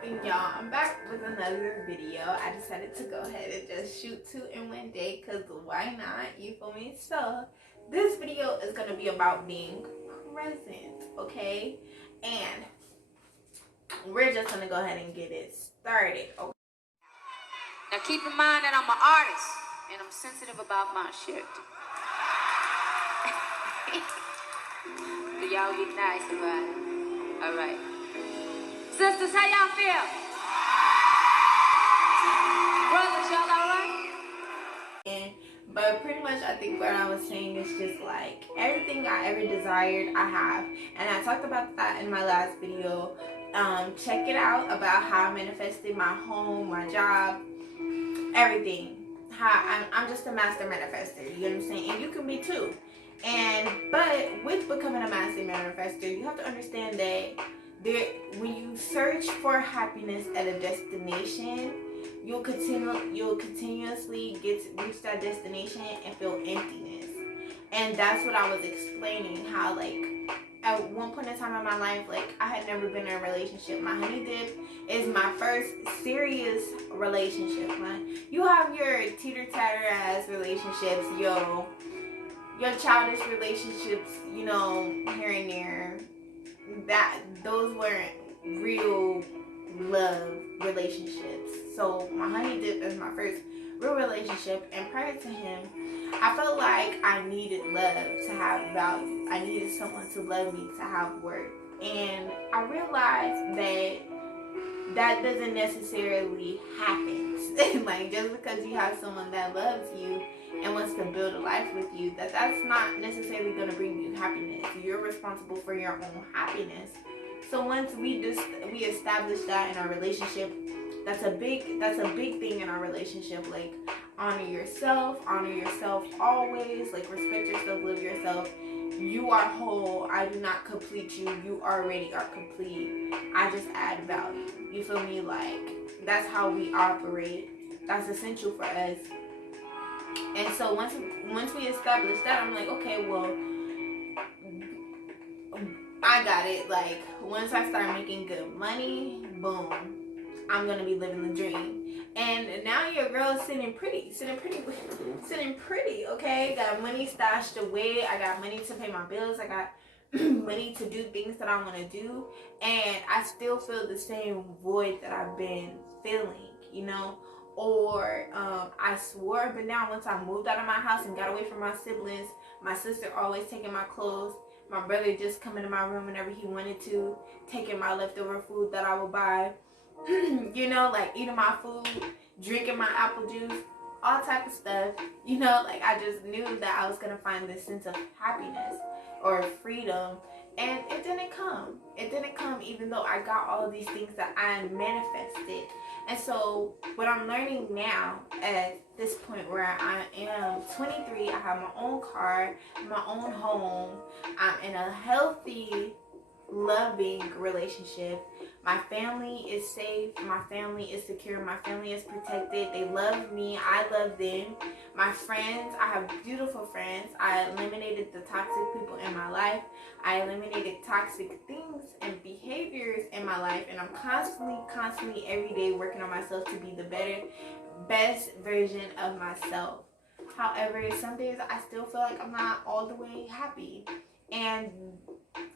popping, y'all? I'm back with another video. I decided to go ahead and just shoot 2 in one day because why not? You feel me? So this video is going to be about being present, okay? And we're just going to go ahead and get it started, okay? Now keep in mind that I'm an artist and I'm sensitive about my shit. So y'all be nice about it. All right. Sisters, how y'all feel? Brothers, y'all all right? But pretty much I think what I was saying is just like everything I ever desired I have, and I talked about that in my last video. Check it out about how I manifested my home, my job, everything. How I'm just a master manifester, you know what I'm saying? And you can be too. But with becoming a master manifester, you have to understand that when you search for happiness at a destination, you'll continuously reach that destination and feel emptiness. And that's what I was explaining, how like at one point in time in my life, like I had never been in a relationship. My honey dip is my first serious relationship. You have your teeter-tatter ass relationships, your childish relationships, you know, here and there. Those weren't real love relationships. So my honey dip is my first real relationship, and prior to him, I felt like I needed love to have value. I needed someone to love me, to have worth. And I realized that doesn't necessarily happen. Like, just because you have someone that loves you and wants to build a life with you, that's not necessarily going to bring you happiness. You're responsible for your own happiness. So once we establish that in our relationship, that's a big thing in our relationship. Like, honor yourself always. Like, respect yourself, love yourself. You are whole. I do not complete you. You already are complete. I just add value. You feel me? Like, that's how we operate. That's essential for us. And so once we establish that, I'm like, okay, well, I got it. Like, once I start making good money, boom, I'm gonna be living the dream. And now your girl's sitting pretty, okay? Got money stashed away. I got money to pay my bills. I got money to do things that I want to do. And I still feel the same void that I've been feeling, you know? Or I swore, but now once I moved out of my house and got away from my siblings, my sister always taking my clothes, my brother just coming to my room whenever he wanted to, taking my leftover food that I would buy, you know, like eating my food, drinking my apple juice, all type of stuff, you know. Like, I just knew that I was gonna find this sense of happiness or freedom, and it didn't come. Even though I got all of these things that I manifested. And so what I'm learning now at this point where I am 23, I have my own car, my own home, I'm in a healthy, loving relationship. My family is safe, my family is secure, my family is protected. They love me, I love them. My friends, I have beautiful friends. I eliminated the toxic people in my life. I eliminated toxic things and behaviors in my life, and I'm constantly every day working on myself to be the best version of myself. However, some days I still feel like I'm not all the way happy, and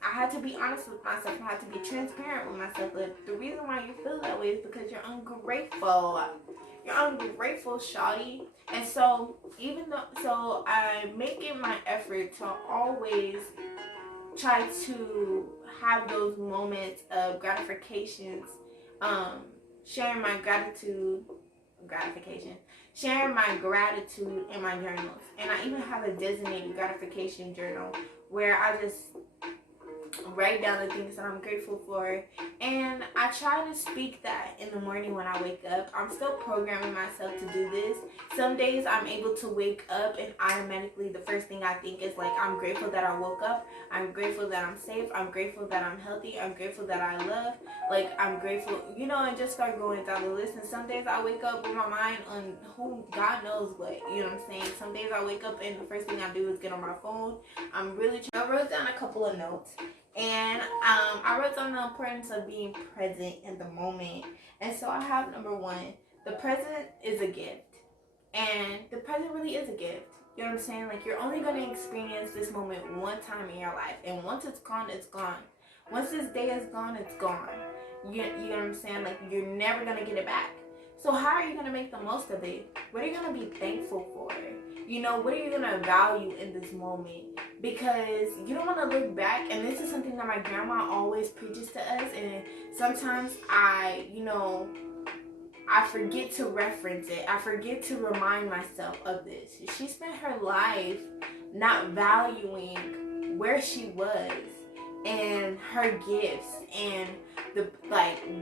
I had to be honest with myself. I had to be transparent with myself. But the reason why you feel that way is because you're ungrateful. You're ungrateful, shawty. And so I'm making my effort to always try to have those moments of gratifications, sharing my gratitude in my journals. And I even have a designated gratification journal where I just write down the things that I'm grateful for, and I try to speak that in the morning when I wake up. I'm still programming myself to do this. Some days I'm able to wake up and automatically the first thing I think is like, I'm grateful that I woke up, I'm grateful that I'm safe, I'm grateful that I'm healthy, I'm grateful that I love, like, I'm grateful, you know, and just start going down the list. And some days I wake up with my mind on who God knows what, you know what I'm saying. Some days I wake up and the first thing I do is get on my phone. I wrote down a couple of notes, And I wrote down the importance of being present in the moment. And so I have number one, the present is a gift. And the present really is a gift. You know what I'm saying? Like, you're only going to experience this moment one time in your life. And once it's gone, it's gone. Once this day is gone, it's gone. You know what I'm saying? Like, you're never going to get it back. So how are you going to make the most of it? What are you going to be thankful for? You know, what are you going to value in this moment? Because you don't want to look back. And this is something that my grandma always preaches to us. And sometimes I forget to reference it. I forget to remind myself of this. She spent her life not valuing where she was and her gifts and the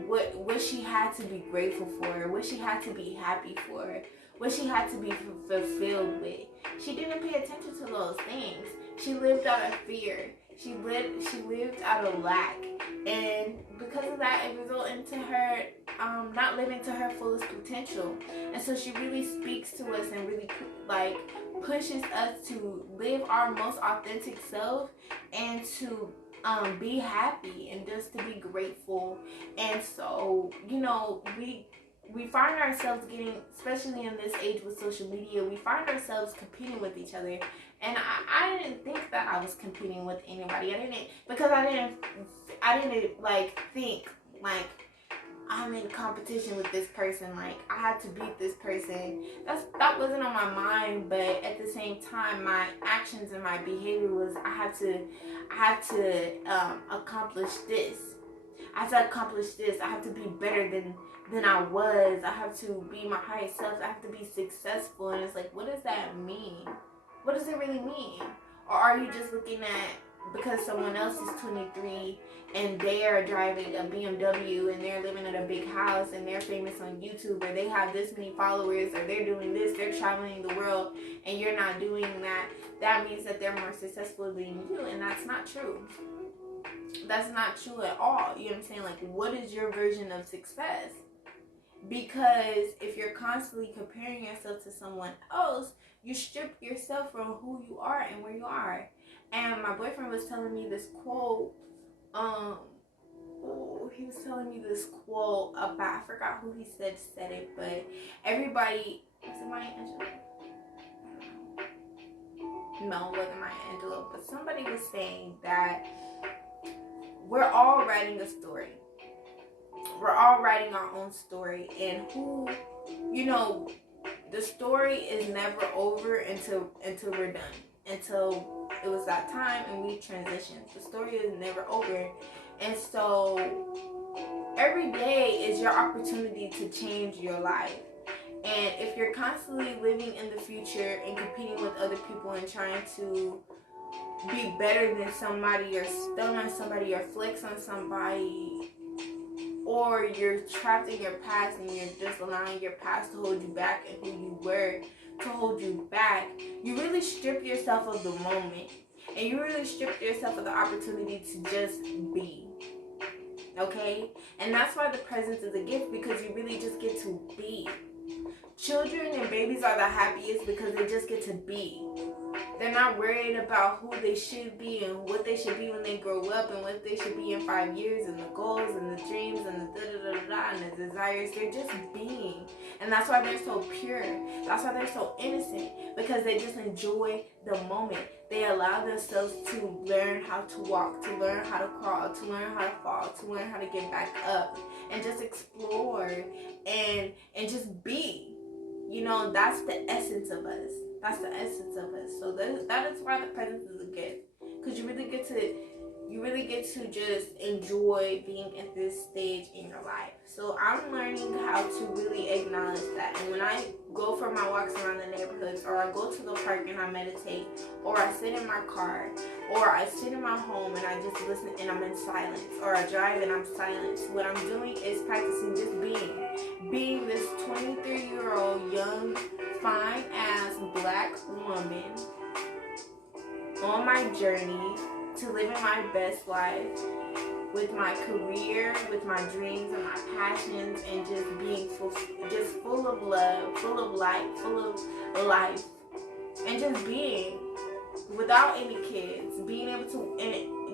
what she had to be grateful for, what she had to be happy for, what she had to be fulfilled with. She didn't pay attention to those things. She lived out of fear. She lived out of lack, and because of that, it resulted into her not living to her fullest potential. And so she really speaks to us and really pushes us to live our most authentic self and to be happy and just to be grateful. And so, you know, we find ourselves getting, especially in this age with social media, we find ourselves competing with each other. And I didn't think that I was competing with anybody. I didn't think like I'm in competition with this person. Like, I had to beat this person. That wasn't on my mind. But at the same time, my actions and my behavior was I had to accomplish this. I have to accomplish this. I have to be better than I was. I have to be my highest self. I have to be successful. And it's like, what does that mean? What does it really mean? Or are you just looking at, because someone else is 23 and they are driving a BMW and they're living in a big house and they're famous on YouTube, or they have this many followers, or they're doing this, they're traveling the world, and you're not doing that, that means that they're more successful than you, and that's not true. That's not true at all. You know what I'm saying? Like, what is your version of success? Because if you're constantly comparing yourself to someone else, you strip yourself from who you are and where you are. And my boyfriend was telling me this quote. He was telling me this quote about, I forgot who he said it, but everybody, was it Maya Angelou? No, it wasn't Maya Angelou, but somebody was saying that we're all writing a story. We're all writing our own story, and the story is never over until we're done. Until it was that time and we transitioned. The story is never over. And so every day is your opportunity to change your life. And if you're constantly living in the future and competing with other people and trying to be better than somebody, or stun on somebody, or flex on somebody, or you're trapped in your past and you're just allowing your past to hold you back and who you were to hold you back, you really strip yourself of the moment, and you really strip yourself of the opportunity to just be. Okay? And that's why the present is a gift, because you really just get to be. Children and babies are the happiest because they just get to be. They're not worried about who they should be and what they should be when they grow up and what they should be in 5 years, and the goals and the dreams and the da-da-da-da and the desires. They're just being. And that's why they're so pure. That's why they're so innocent, because they just enjoy the moment. They allow themselves to learn how to walk, to learn how to crawl, to learn how to fall, to learn how to get back up, and just explore and just be. You know, that's the essence of us. That's the essence of us. So that is why the present is a gift, because you really get to just enjoy being at this stage in your life. So I'm learning how to really acknowledge that. And when I go for my walks around the neighborhoods, or I go to the park and I meditate, or I sit in my car, or I sit in my home and I just listen and I'm in silence, or I drive and I'm silent, what I'm doing is practicing just being this 23-year-old young fine ass black woman on my journey to living my best life, with my career, with my dreams and my passions, and just being full of love, full of light, full of life, and just being without any kids, being able to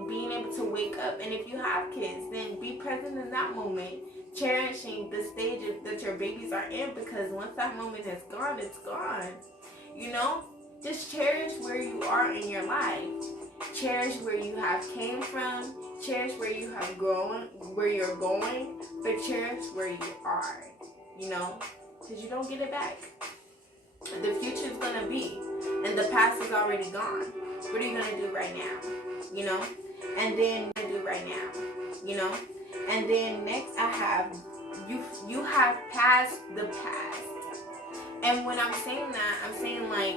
being able to wake up. And if you have kids, then be present in that moment, cherishing the stage that your babies are in, because once that moment is gone, it's gone. You know, just cherish where you are in your life. Cherish where you have came from. Cherish where you have grown, where you're going, but cherish where you are. You know, because you don't get it back. The future is gonna be, and the past is already gone. What are you gonna do right now? You know, and then do right now. You know, and then next I have you have passed the past. And when I'm saying that, I'm saying like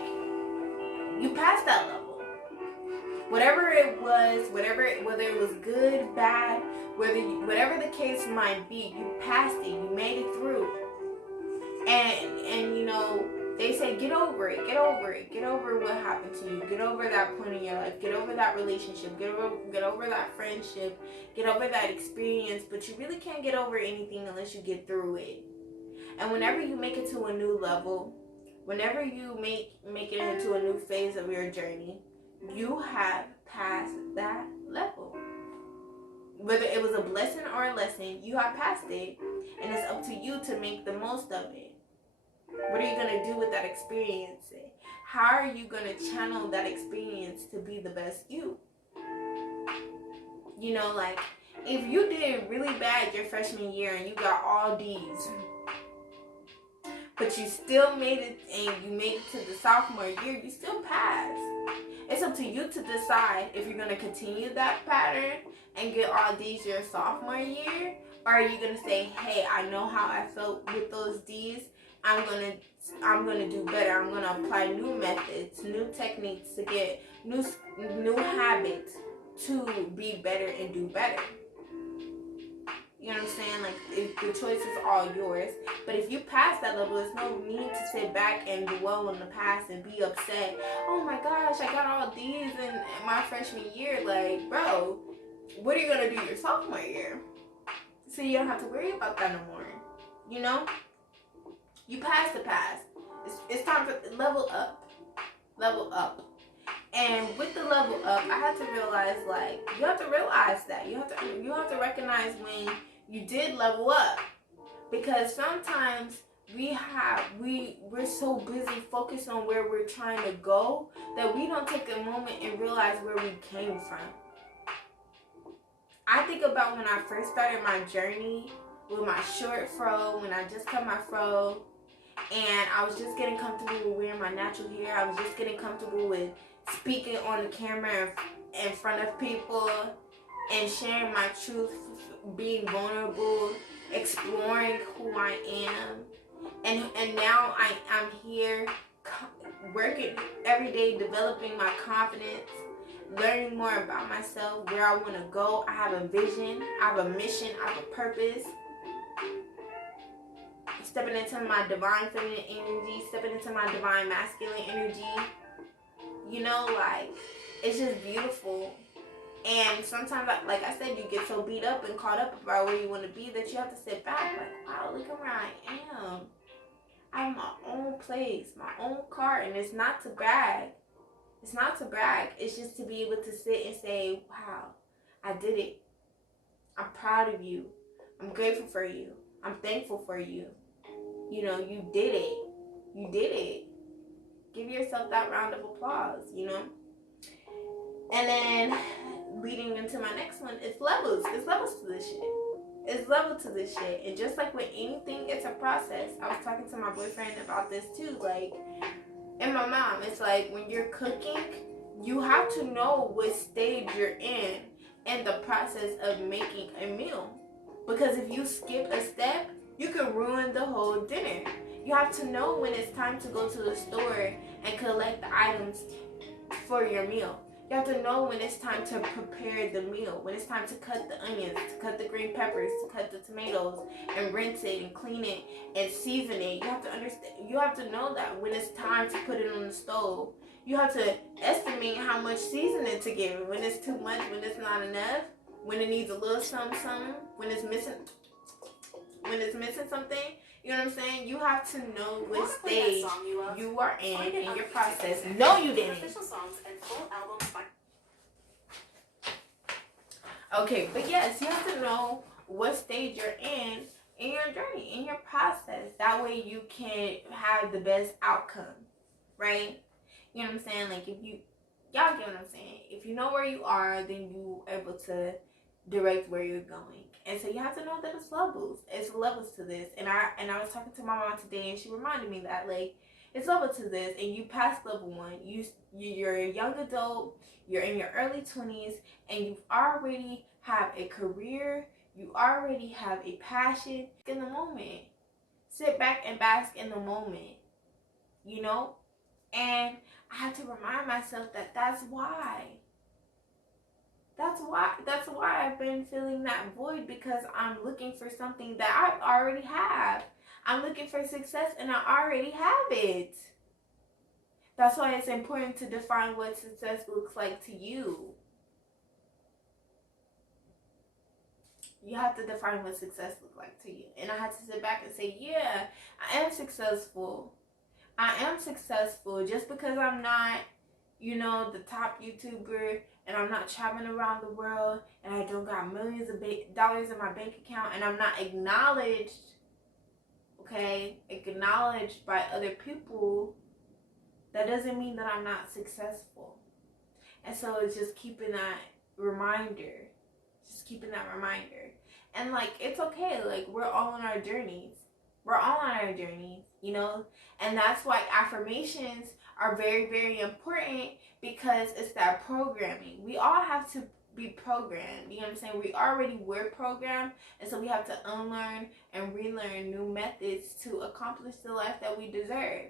you passed that level. Whatever it was, whether it was good, bad, whatever the case might be, you passed it. You made it through. And you know, they say get over it, get over it, get over what happened to you, get over that point in your life, get over that relationship, get over that friendship, get over that experience. But you really can't get over anything unless you get through it. And whenever you make it to a new level, whenever you make it into a new phase of your journey, you have passed that level. Whether it was a blessing or a lesson, you have passed it, and it's up to you to make the most of it. What are you going to do with that experience? How are you going to channel that experience to be the best you? You know, like, if you did really bad your freshman year and you got all D's, but you still made it and you made it to the sophomore year, you still passed. It's up to you to decide if you're going to continue that pattern and get all D's your sophomore year, or are you going to say, hey, I know how I felt with those D's. I'm gonna do better. I'm gonna apply new methods, new techniques to get new habits to be better and do better. You know what I'm saying? Like, the choice is all yours. But if you pass that level, there's no need to sit back and dwell on the past and be upset. Oh my gosh, I got all D's in my freshman year. Like, bro, what are you gonna do your sophomore year? So you don't have to worry about that no more. You know? You passed the past. It's time to level up. Level up. And with the level up, I had to realize, like, you have to realize that. You have to recognize when you did level up. Because sometimes we're so busy focused on where we're trying to go that we don't take a moment and realize where we came from. I think about when I first started my journey with my short fro, when I just cut my fro, and I was just getting comfortable with wearing my natural hair. I was just getting comfortable with speaking on the camera in front of people and sharing my truth, being vulnerable, exploring who I am. And now I'm here working every day, developing my confidence, learning more about myself, where I want to go. I have a vision, I have a mission, I have a purpose. Stepping into my divine feminine energy, stepping into my divine masculine energy. You know, like, it's just beautiful. And sometimes, like I said, you get so beat up and caught up about where you want to be that you have to sit back, like, wow, look at where I am. I have my own place, my own car, and it's not to brag. It's not to brag. It's just to be able to sit and say, wow, I did it. I'm proud of you. I'm grateful for you. I'm thankful for you. You know, you did it. You did it. Give yourself that round of applause, you know? And then leading into my next one, it's levels. It's levels to this shit. It's level to this shit. And just like with anything, it's a process. I was talking to my boyfriend about this too. Like, and my mom, it's like when you're cooking, you have to know what stage you're in the process of making a meal. Because if you skip a step, you can ruin the whole dinner. You have to know when it's time to go to the store and collect the items for your meal. You have to know when it's time to prepare the meal, when it's time to cut the onions, to cut the green peppers, to cut the tomatoes, and rinse it and clean it and season it. You have to understand. You have to know that when it's time to put it on the stove. You have to estimate how much seasoning to give it. When it's too much, when it's not enough, when it needs a little something, when it's missing something. You know what I'm saying? You have to know what stage you are in your process. No, you didn't. Okay, but yes, you have to know what stage you're in your journey, in your process. That way you can have the best outcome, right? You know what I'm saying? Like if you y'all get what I'm saying. If you know where you are, then you able to direct where you're going. And so you have to know that it's levels. It's levels to this. And I was talking to my mom today, and she reminded me that like it's level to this, and you passed level 1. You're a young adult. You're in your early 20s, and you already have a career. You already have a passion. In the moment, sit back and bask in the moment. You know, and I had to remind myself that that's why. That's why I've been feeling that void, because I'm looking for something that I already have. I'm looking for success and I already have it. That's why it's important to define what success looks like to you. You have to define what success looks like to you. And I had to sit back and say, yeah, I am successful. I am successful. Just because I'm not, the top YouTuber, and I'm not traveling around the world, and I don't got millions of dollars in my bank account, and I'm not acknowledged, okay, acknowledged by other people, that doesn't mean that I'm not successful. And so it's just keeping that reminder. And like, it's okay. Like, we're all on our journeys. And that's why affirmations are very, very important, because it's that programming. We all have to be programmed. You know what I'm saying? We already were programmed, and so we have to unlearn and relearn new methods to accomplish the life that we deserve.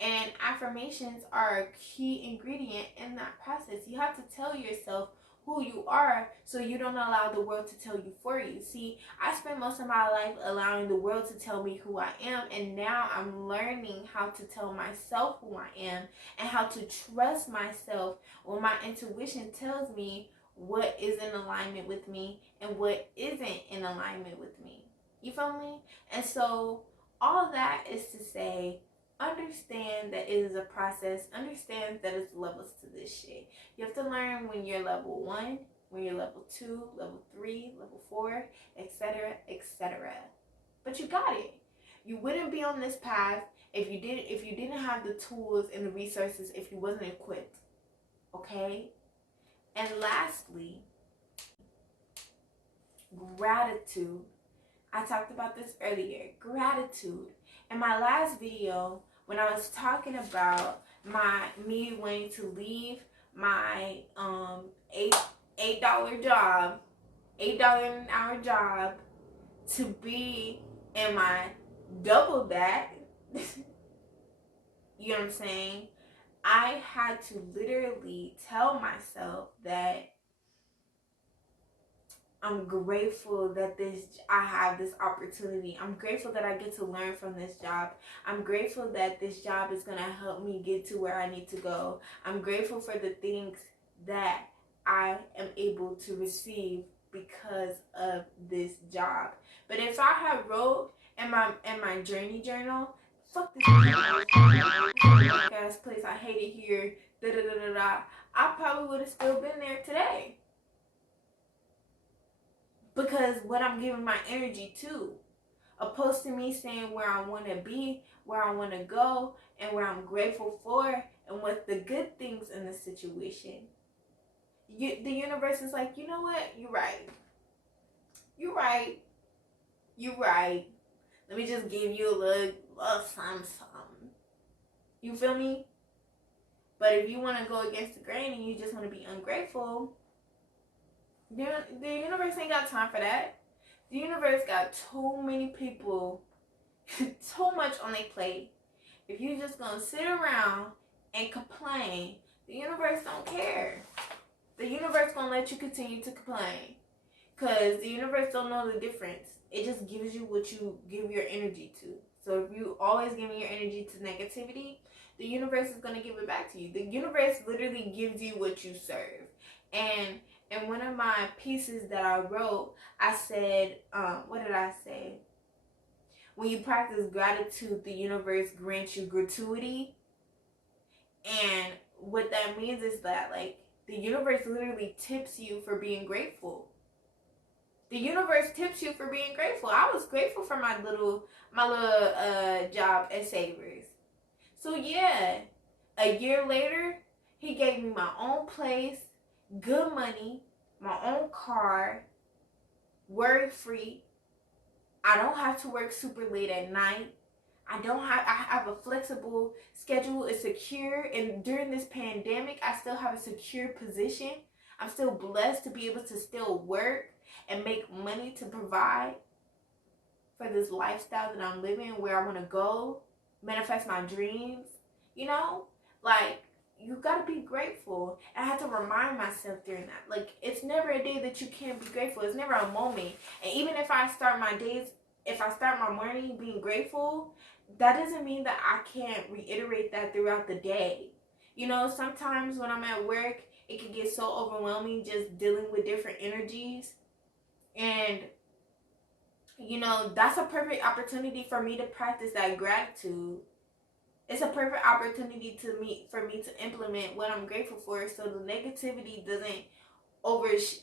And affirmations are a key ingredient in that process. You have to tell yourself who you are, so you don't allow the world to tell you for you. See, I spent most of my life allowing the world to tell me who I am, and now I'm learning how to tell myself who I am and how to trust myself when my intuition tells me what is in alignment with me and what isn't in alignment with me. You feel me? And so all that is to say, understand that it is a process. Understand that it's levels to this shit. You have to learn when you're level 1, when you're level 2, level 3, level 4, etc., etc. But you got it. You wouldn't be on this path if you didn't have the tools and the resources, if you wasn't equipped. Okay? And lastly, gratitude. I talked about this earlier. Gratitude. In my last video, when I was talking about me wanting to leave my $8 job, $8 an hour job, to be in my double that, you know what I'm saying? I had to literally tell myself that I'm grateful that I have this opportunity. I'm grateful that I get to learn from this job. I'm grateful that this job is going to help me get to where I need to go. I'm grateful for the things that I am able to receive because of this job. But if I had wrote in my journey journal, fuck this ass place, I hate it here, da da da da da, I probably would have still been there today. Because what I'm giving my energy to, opposed to me saying where I want to be, where I want to go, and where I'm grateful for, and what the good things in the situation. The universe is like, you know what? You're right. Let me just give you a little something. You feel me? But if you want to go against the grain and you just want to be ungrateful, the universe ain't got time for that. The universe got too many people, too much on their plate. If you just gonna sit around and complain, the universe don't care. The universe gonna let you continue to complain, cause the universe don't know the difference. It just gives you what you give your energy to. So if you always giving your energy to negativity, the universe is gonna give it back to you. The universe literally gives you what you serve. And in one of my pieces that I wrote, I said, what did I say? When you practice gratitude, the universe grants you gratuity. And what that means is that, like, the universe literally tips you for being grateful. The universe tips you for being grateful. I was grateful for my little job at Savers. So yeah, a year later, he gave me my own place, good money, my own car, worry free. I don't have to work super late at night. I have a flexible schedule. It's secure, and during this pandemic I still have a secure position. I'm still blessed to be able to still work and make money to provide for this lifestyle that I'm living, where I want to go, manifest my dreams. You know, like, you gotta be grateful. And I had to remind myself during that. Like, it's never a day that you can't be grateful. It's never a moment. And even if I start my days, if I start my morning being grateful, that doesn't mean that I can't reiterate that throughout the day. You know, sometimes when I'm at work, it can get so overwhelming just dealing with different energies. And you know, that's a perfect opportunity for me to practice that gratitude. It's a perfect opportunity for me to implement what I'm grateful for, so the negativity doesn't overstep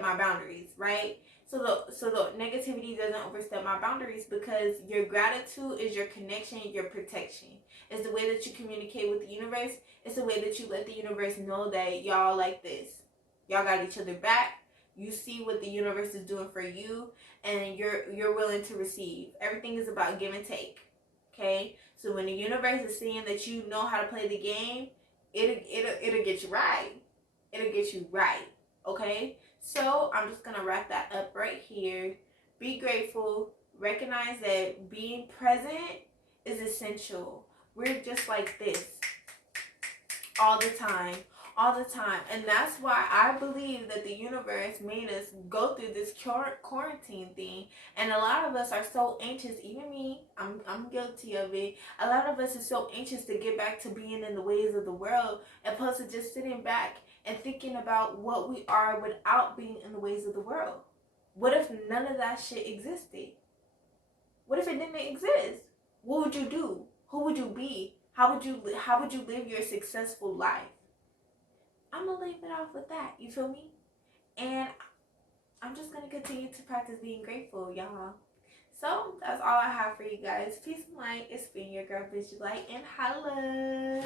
my boundaries, right? So the negativity doesn't overstep my boundaries, because your gratitude is your connection, your protection. It's the way that you communicate with the universe. It's the way that you let the universe know that y'all like this. Y'all got each other back. You see what the universe is doing for you, and you're willing to receive. Everything is about give and take. Okay? So when the universe is seeing that you know how to play the game, it'll get you right. It'll get you right. Okay? So I'm just gonna wrap that up right here. Be grateful. Recognize that being present is essential. We're just like this all the time, all the time. And that's why I believe that the universe made us go through this quarantine thing. And a lot of us are so anxious, even me, I'm guilty of it. A lot of us are so anxious to get back to being in the ways of the world, opposed to just sitting back and thinking about what we are without being in the ways of the world. What if none of that shit existed? What if it didn't exist? What would you do? Who would you be? How would you live your successful life? I'm gonna leave it off with that. You feel me? And I'm just gonna continue to practice being grateful, y'all. So that's all I have for you guys. Peace and light. It's been your girl, Bajaa Lyte, and holla.